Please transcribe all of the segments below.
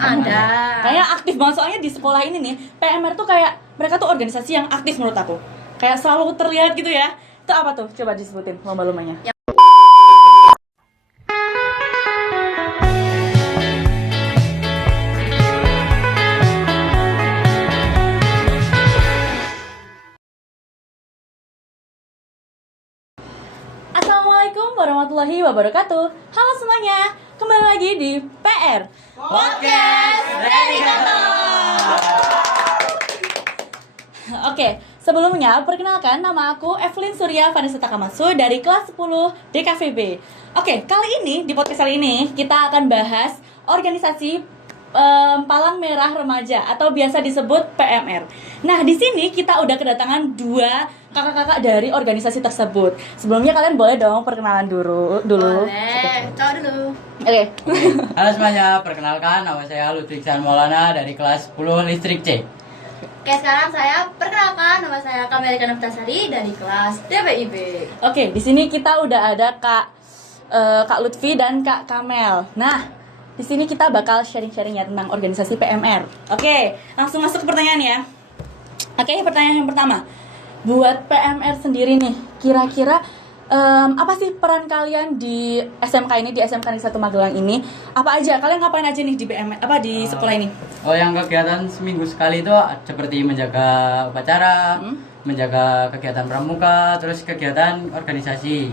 Ada. Kayaknya aktif banget soalnya di sekolah ini nih, PMR tuh kayak mereka tuh organisasi yang aktif menurut aku. Kayak selalu terlihat gitu ya. Itu apa tuh? Coba disebutin lomba-lombanya. Assalamualaikum warahmatullahi wabarakatuh. Halo semuanya, kembali lagi di PR Podcast Redikator. Oke, sebelumnya perkenalkan nama aku Evelyn Surya Vanessa Takamatsu dari kelas 10 DKVB. Oke, kali ini di podcast kali ini kita akan bahas organisasi Palang Merah Remaja atau biasa disebut PMR. Nah, di sini kita udah kedatangan dua kakak-kakak dari organisasi tersebut. Sebelumnya kalian boleh dong perkenalan dulu. Boleh, coba dulu. Oke. Halo semuanya, perkenalkan nama saya Lutfi Iksan Maulana dari kelas 10 Listrik C. Oke, sekarang saya perkenalkan nama saya Kamelika Naftasari dari kelas DPIB. Oke, di sini kita udah ada Kak Lutfi dan Kak Kamel. Nah, di sini kita bakal sharing-sharing ya tentang organisasi PMR. Oke, langsung masuk ke pertanyaan ya. Oke, pertanyaan yang pertama. Buat PMR sendiri nih, kira-kira apa sih peran kalian di SMK ini, di SMK Negeri 1 Magelang ini? Apa aja? Kalian ngapain aja nih di PMR, di sekolah ini? Oh, yang kegiatan seminggu sekali itu seperti menjaga upacara, menjaga kegiatan pramuka, terus kegiatan organisasi.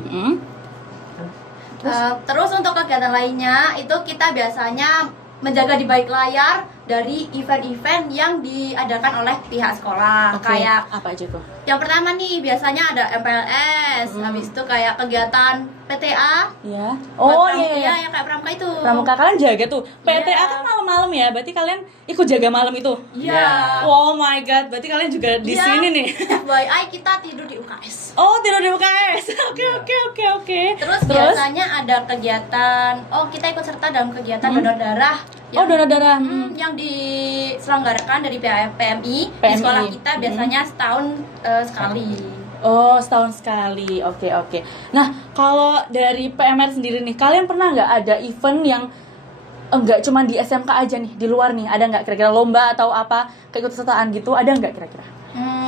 Terus untuk kegiatan lainnya itu kita biasanya menjaga di balik layar dari event-event yang diadakan oleh pihak sekolah. Oke, Kayak apa aja tuh? yang pertama nih biasanya ada MPLS, habis itu kayak kegiatan PTA. Ya. Buat Oh pramuka, iya. yang kayak pramuka itu. Pramuka kalian jaga tuh. PTA Iya. kan malam-malam ya. Berarti kalian ikut jaga malam itu. Iya. Oh my god, berarti kalian juga di Iya. sini nih. FYI kita tidur di UKS. Oh, tidur di UKS. Oke. Terus biasanya ada kegiatan, kita ikut serta dalam kegiatan donor darah. Oh, donor darah. Yang diselenggarakan dari PMI di PMI. sekolah kita biasanya setahun sekali. Oh, setahun sekali. Oke. Nah, kalau dari PMR sendiri nih, kalian pernah nggak ada event yang enggak cuma di SMK aja nih, di luar nih? Ada nggak kira-kira lomba atau apa keikutsertaan gitu? Ada nggak kira-kira?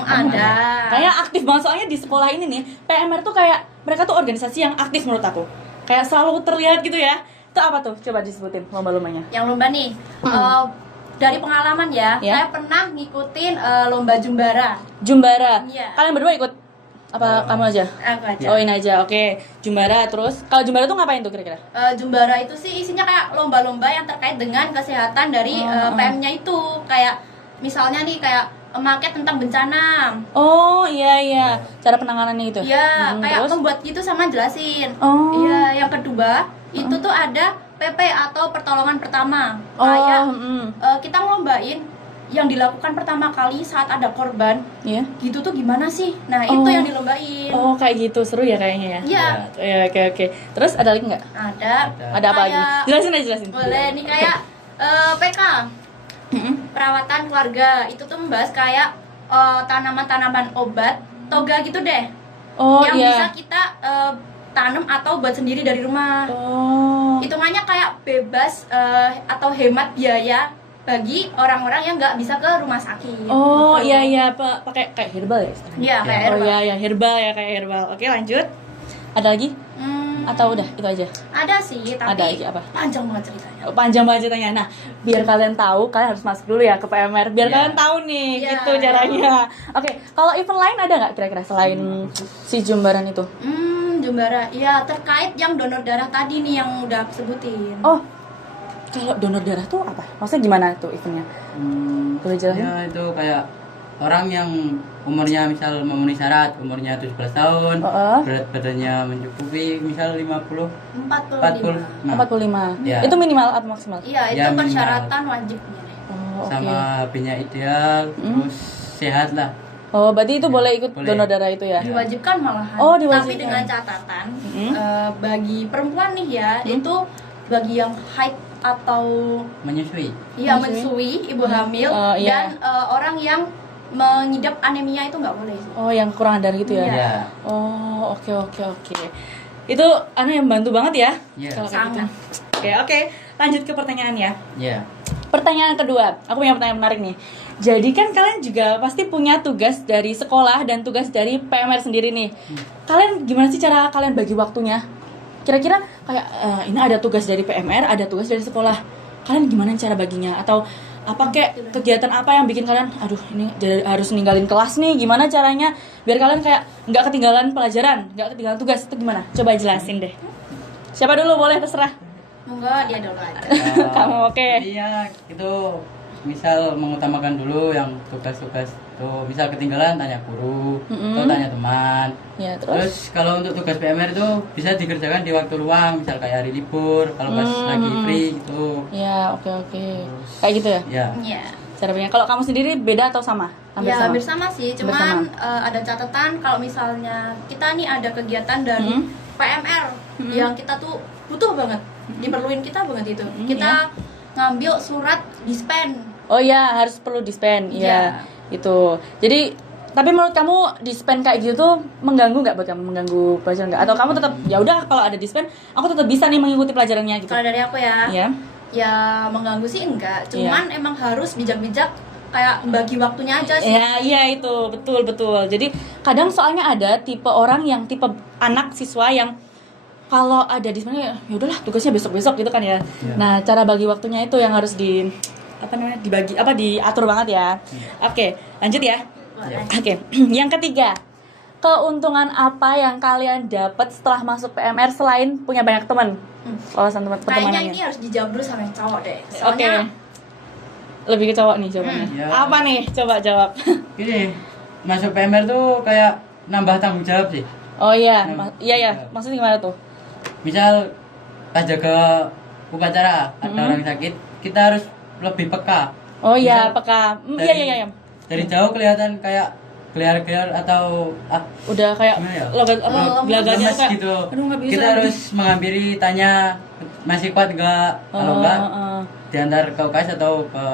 Ada. Kayak aktif banget soalnya di sekolah ini nih, PMR tuh kayak mereka tuh organisasi yang aktif menurut aku. Kayak selalu terlihat gitu ya. Itu apa tuh? Coba disebutin lomba-lombanya. Yang lomba nih, dari pengalaman ya, saya pernah ngikutin lomba Jumbara. Jumbara. Iya. Kalian berdua ikut? Apa kamu aja? Aku aja. Oh, ini aja. Oke. Jumbara terus. Kalau Jumbara tuh ngapain tuh kira-kira? Jumbara itu sih isinya kayak lomba-lomba yang terkait dengan kesehatan dari PM-nya itu. Kayak misalnya nih kayak market tentang bencana. Oh, iya. Cara penanganannya itu. Iya, kayak terus? membuat gitu sama jelasin. Oh. Iya, yang kedua itu tuh ada PP atau pertolongan pertama. Oh, Kayak kita ngelombain yang dilakukan pertama kali saat ada korban. Iya. Gitu tuh gimana sih? Nah, itu yang dilombain. Oh, kayak gitu. Seru ya kayaknya ya. Iya. Ya, oke. Terus ada lagi nggak? Ada. Ada apa lagi? Kayak- Jelasin. Boleh nih kayak PK. Perawatan keluarga. Itu tuh membahas kayak tanaman-tanaman obat, toga gitu deh. Oh, yang iya. bisa kita tanam atau buat sendiri dari rumah. Oh. Hitungannya kayak bebas atau hemat biaya bagi orang-orang yang nggak bisa ke rumah sakit. Oh, gitu. iya. Pakai kayak herbal ya istilahnya? Iya, kayak Oh, herbal. iya, herbal ya, kayak herbal. Oke, lanjut. Ada lagi? Atau udah itu aja? Ada sih, tapi Ada lagi apa? panjang banget ceritanya. Oh, panjang banget ceritanya. Nah, biar kalian tahu, kalian harus masuk dulu ya ke PMR. Biar Iya. kalian tahu nih, Iya. gitu caranya. Oke, kalau event lain ada nggak kira-kira selain si Jumbaran itu? Jumbara. Iya, terkait yang donor darah tadi nih yang udah aku sebutin. Oh, kalau donor darah tuh apa? Maksudnya gimana tuh eventnya? Boleh jelasin? Ya, itu kayak orang yang umurnya misal memenuhi syarat, umurnya 17 tahun, berat badannya mencukupi misal 50, 45. 45. Ya. Itu minimal atau maksimal? Iya, itu Ya, minimal. persyaratan wajibnya. Oh, oke. sama HP-nya ideal, terus sehat lah. Oh, berarti itu boleh ikut Boleh. donor darah itu ya? Diwajibkan malahan. Oh, diwajibkan. Tapi dengan catatan bagi perempuan nih ya, itu bagi yang haid atau Menyusui. iya mensui, ibu hamil iya. dan orang yang mengidap anemia itu nggak boleh sih. Oh, yang kurang darah gitu ya? Iya. Oh, oke. Itu yang bantu banget ya? Iya. Kalau kayak gitu. Sangat. Oke, lanjut ke pertanyaan ya. Iya. Pertanyaan kedua, aku punya pertanyaan menarik nih. Jadi kan kalian juga pasti punya tugas dari sekolah dan tugas dari PMR sendiri nih. Kalian gimana sih cara kalian bagi waktunya? Kira-kira kayak ini ada tugas dari PMR, ada tugas dari sekolah. Kalian gimana cara baginya? Atau apa kayak kegiatan apa yang bikin kalian, aduh ini harus ninggalin kelas nih? Gimana caranya biar kalian kayak nggak ketinggalan pelajaran, nggak ketinggalan tugas? Itu gimana? Coba jelasin deh. Siapa dulu, boleh terserah. Monggo dia dulu aja. Kamu oke. Iya, itu misal mengutamakan dulu yang tugas-tugas tuh, misal ketinggalan tanya guru atau tanya teman. Ya, Terus terus kalau untuk tugas PMR itu bisa dikerjakan di waktu luang, misal kayak hari libur, kalau pas lagi free gitu. ya, oke. Kayak gitu ya? Ya. Iya. Cara baginya. Kalau kamu sendiri beda atau sama? Ya hampir sama sih, cuman ada catatan kalau misalnya kita nih ada kegiatan dari PMR yang kita tuh butuh banget, diperluin kita banget itu. Kita ngambil surat dispen. Oh iya, harus perlu dispen. Iya. Itu. Jadi tapi menurut kamu dispen kayak gitu tuh mengganggu nggak buat kamu? Mengganggu pelajaran nggak? Atau kamu tetap ya udah kalau ada dispen, aku tetap bisa nih mengikuti pelajarannya gitu? Kalau dari aku ya, Iya. ya mengganggu sih enggak, cuman emang harus bijak-bijak kayak bagi waktunya aja sih. Ya, iya itu betul. Jadi kadang soalnya ada tipe orang yang tipe anak siswa yang kalau ada di sana ya udahlah tugasnya besok gitu kan ya. Nah, cara bagi waktunya itu yang harus diatur banget ya. Oke, lanjut ya. Oke. Yang ketiga, keuntungan apa yang kalian dapat setelah masuk PMR selain punya banyak teman? Wawasan Kayaknya pertemanannya. ini harus dijawab dulu sama yang cowok deh. Oke. Soalnya Lebih ke cowok nih jawabannya. Ya. Apa nih? Coba jawab. Gini, masuk PMR tuh kayak nambah tanggung jawab sih. Oh iya, iya. Maksudnya gimana tuh? Misal pas jaga upacara ada orang sakit, kita harus lebih peka. Oh iya, Misal peka. Iya. Dari jauh kelihatan kayak gelar-gelar atau Udah kayak gimana ya? logat apa gelagatnya lemes kayak gitu. aduh nggak bisa. Kita harus menghampiri, tanya masih kuat enggak, kalau enggak diantar ke UKS atau ke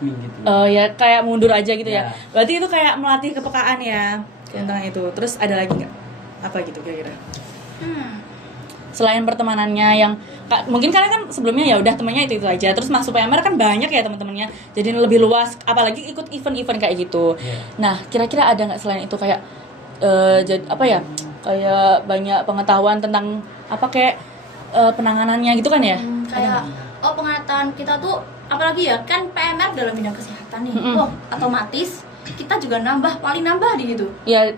MI gitu. Oh ya, kayak mundur aja gitu ya. Ya. Berarti itu kayak melatih kepekaan ya. Keuntungan itu. Terus ada lagi nggak? Apa gitu kira-kira? Selain pertemanannya yang mungkin kalian kan sebelumnya ya udah temannya itu aja, terus masuk PMR kan banyak ya teman-temannya, jadi lebih luas, apalagi ikut event-event kayak gitu. Nah, kira-kira ada nggak selain itu kayak kayak banyak pengetahuan tentang apa kayak penanganannya gitu kan ya? kayak pengetahuan kita tuh apalagi ya kan PMR dalam bidang kesehatan nih. Otomatis kita juga paling nambah di gitu. Ya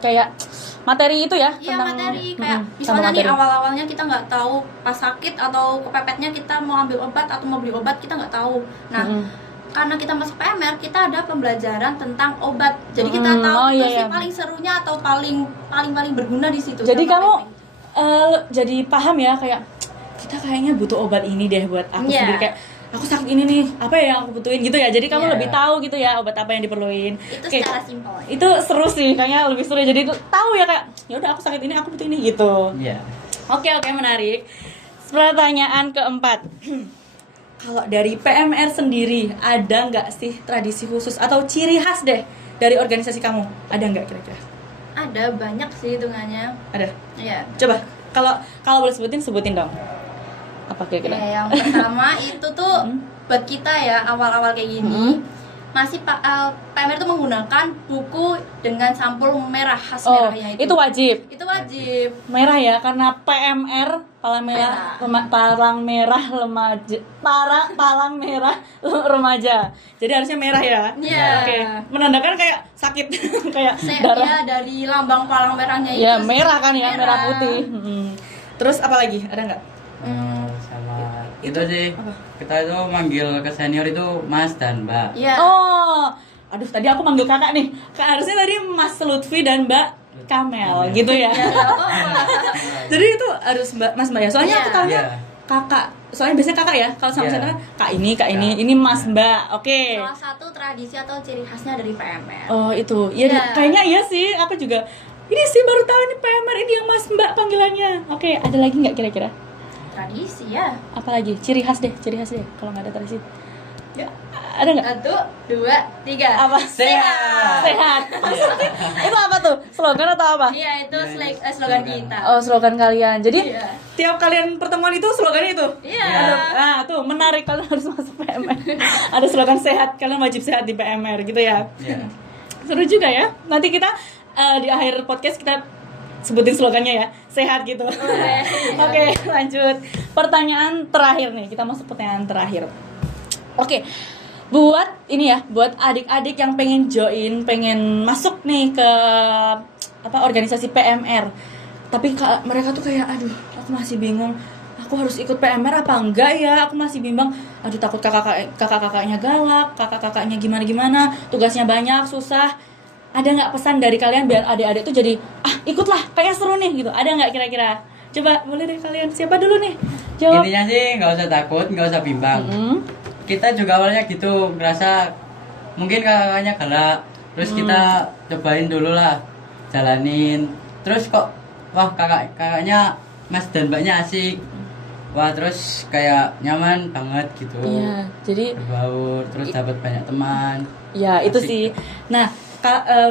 kayak materi itu ya. Iya, tentang materi kayak sama misalnya nih materi. awal-awalnya kita nggak tahu pas sakit atau kepepetnya kita mau ambil obat atau mau beli obat, kita nggak tahu. Nah, karena kita masuk PMR, kita ada pembelajaran tentang obat. Jadi kita tahu itu sih paling serunya atau paling berguna di situ. Jadi sama kamu PP. jadi paham ya kayak kita kayaknya butuh obat ini deh buat aku Iya. sendiri, kayak aku sakit ini nih, apa ya yang aku butuhin gitu ya. Jadi kamu Iya. lebih tahu gitu ya obat apa yang diperluin. Itu Oke. secara simpel. Itu seru sih, kayaknya lebih seru. Jadi tahu ya kayak ya udah aku sakit ini, aku butuh ini gitu. Iya. Oke, menarik. Pertanyaan keempat. Kalau dari PMR sendiri ada nggak sih tradisi khusus atau ciri khas deh dari organisasi kamu? Ada nggak kira-kira? Ada banyak sih hitungannya. Ada. Iya. Coba kalau boleh sebutin dong. Apa kira-kira? Yang pertama itu tuh buat kita ya awal-awal kayak gini masih PMR itu menggunakan buku dengan sampul merah khas merahnya itu wajib. Itu wajib. Merah ya, karena PMR palang merah remaja. Jadi harusnya merah ya. Iya. Oke. Menandakan kayak sakit kayak darah. Ya dari lambang palang merahnya itu. Ya merah kan ya, merah putih. Terus apa lagi? Ada nggak? Sama itu sih. Kita itu manggil ke senior itu Mas dan Mbak. Iya. Oh, aduh tadi aku manggil kakak nih. Harusnya tadi Mas Lutfi dan Mbak Kamel gitu ya. Jadi itu harus Mas Mbak ya. Soalnya aku tahunya kakak. Soalnya biasanya kakak ya. Kalau sama saya kan kak ini Mas Mbak. Oke. Salah satu tradisi atau ciri khasnya dari PMR. Oh itu. Iya. Kayaknya iya sih. Aku juga. Ini sih baru tahu ini PMR ini yang Mas Mbak panggilannya. Oke, ada lagi nggak kira-kira? Tradisi ya. Apalagi ciri khas deh kalau nggak ada tradisi ya, ada nggak? 1, 2, 3. Apa? Sehat. Itu apa tuh, slogan atau apa? Iya, itu slogan kita. Oh, slogan kalian. Jadi Iya. tiap kalian pertemuan itu slogannya itu. Iya. Nah tuh menarik, kalian harus masuk PMR. Ada slogan sehat, kalian wajib sehat di PMR gitu ya. Iya. Seru juga ya. Nanti kita di akhir podcast kita sebutin slogannya ya, sehat gitu. Oke, lanjut. Pertanyaan terakhir nih, kita masuk pertanyaan terakhir. Oke, buat ini ya, buat adik-adik yang pengen join, pengen masuk nih ke organisasi PMR. Tapi mereka tuh kayak, aduh, aku masih bingung. Aku harus ikut PMR apa enggak ya? Aku masih bimbang. Aduh, takut kakak-kakaknya galak, kakak-kakaknya gimana-gimana, tugasnya banyak, susah. Ada nggak pesan dari kalian biar adik-adik tuh jadi ikutlah, kayaknya seru nih gitu? Ada nggak kira-kira? Coba boleh deh kalian, siapa dulu nih? Jawab. Intinya sih nggak usah takut, nggak usah bimbang. Kita juga awalnya gitu ngerasa mungkin kakaknya galak, terus kita cobain dulu lah, jalanin. Terus kok wah kakaknya mas dan mbaknya asik. Wah terus kayak nyaman banget gitu. Iya, jadi berbaur, terus dapat banyak teman. ya itu Asik. sih. Nah,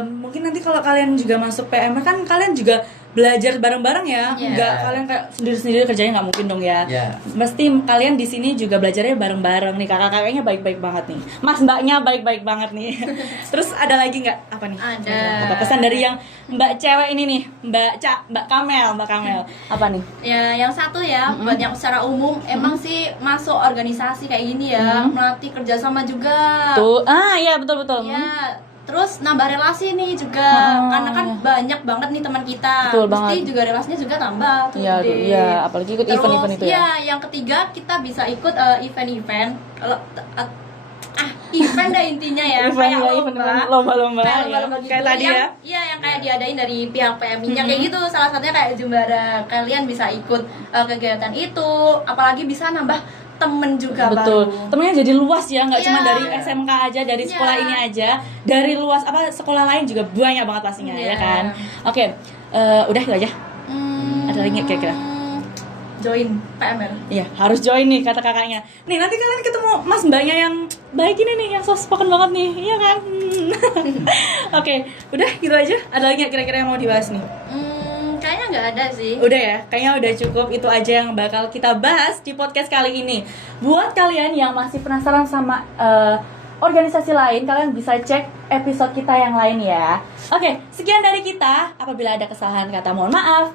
mungkin nanti kalau kalian juga masuk PMR kan kalian juga belajar bareng-bareng ya. Iya. Nggak kalian kayak sendiri-sendiri kerjanya nggak mungkin dong ya. Iya. Mesti kalian di sini juga belajarnya bareng-bareng nih. Kakak-kakaknya baik-baik banget nih. Mas mbaknya baik-baik banget nih. Terus ada lagi nggak? Apa nih? Ada. Apa pesan dari yang mbak cewek ini nih? Mbak Kamel. Apa nih? Ya, yang satu ya, buat yang secara umum, emang sih masuk organisasi kayak gini ya, melatih kerjasama juga. Tuh, iya betul-betul. Ya, terus nambah relasi nih juga, karena kan banyak banget nih teman kita. Betul Pasti banget. juga relasinya juga tambah tuh. Iya, gede. iya, apalagi ikut Terus, event-event itu ya. Iya, yang ketiga kita bisa ikut event-event. Kalau event dah intinya ya, kayak lomba-lomba kayak ya. lomba-lomba gitu. Kayak tadi yang, ya. Iya, yang kayak diadain dari pihak PMI-nya kayak gitu. Salah satunya kayak Jumbara. Kalian bisa ikut kegiatan itu, apalagi bisa nambah temen juga Betul. baru. Temennya jadi luas ya, nggak Iya. cuma dari SMK aja, dari sekolah Iya. ini aja, dari luas sekolah lain juga banyak banget pastinya ya Iya. kan. Oke, udah itu aja. Ada lagi nggak kira-kira? Join PMR. Iya, harus join nih kata kakaknya. Nih nanti kalian ketemu mas mbaknya yang baik ini nih, yang soft spoken banget nih, iya kan? Oke, udah gitu aja. Ada lagi nggak kira-kira yang mau dibahas nih? Kayaknya nggak ada sih. Udah ya, kayaknya udah cukup. Itu aja yang bakal kita bahas di podcast kali ini. Buat kalian yang masih penasaran sama organisasi lain, kalian bisa cek episode kita yang lain ya. Oke, sekian dari kita. Apabila ada kesalahan kata mohon maaf.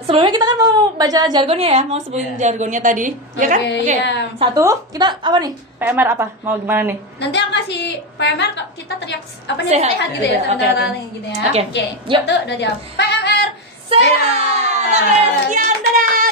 Sebelumnya kita kan mau baca jargonnya ya, mau sebutin jargonnya tadi, ya kan? Oke, Oke, iya. satu, kita apa nih? PMR apa? Mau gimana nih? Nanti aku kasih PMR kita teriak apa nih Sehat. sehat gitu ya, Oke, sebentar oke. gitu ya. Oke. Oke. Yuk. Satu, dua, tiga. PMR Sehat! Oke, sekian, dadah!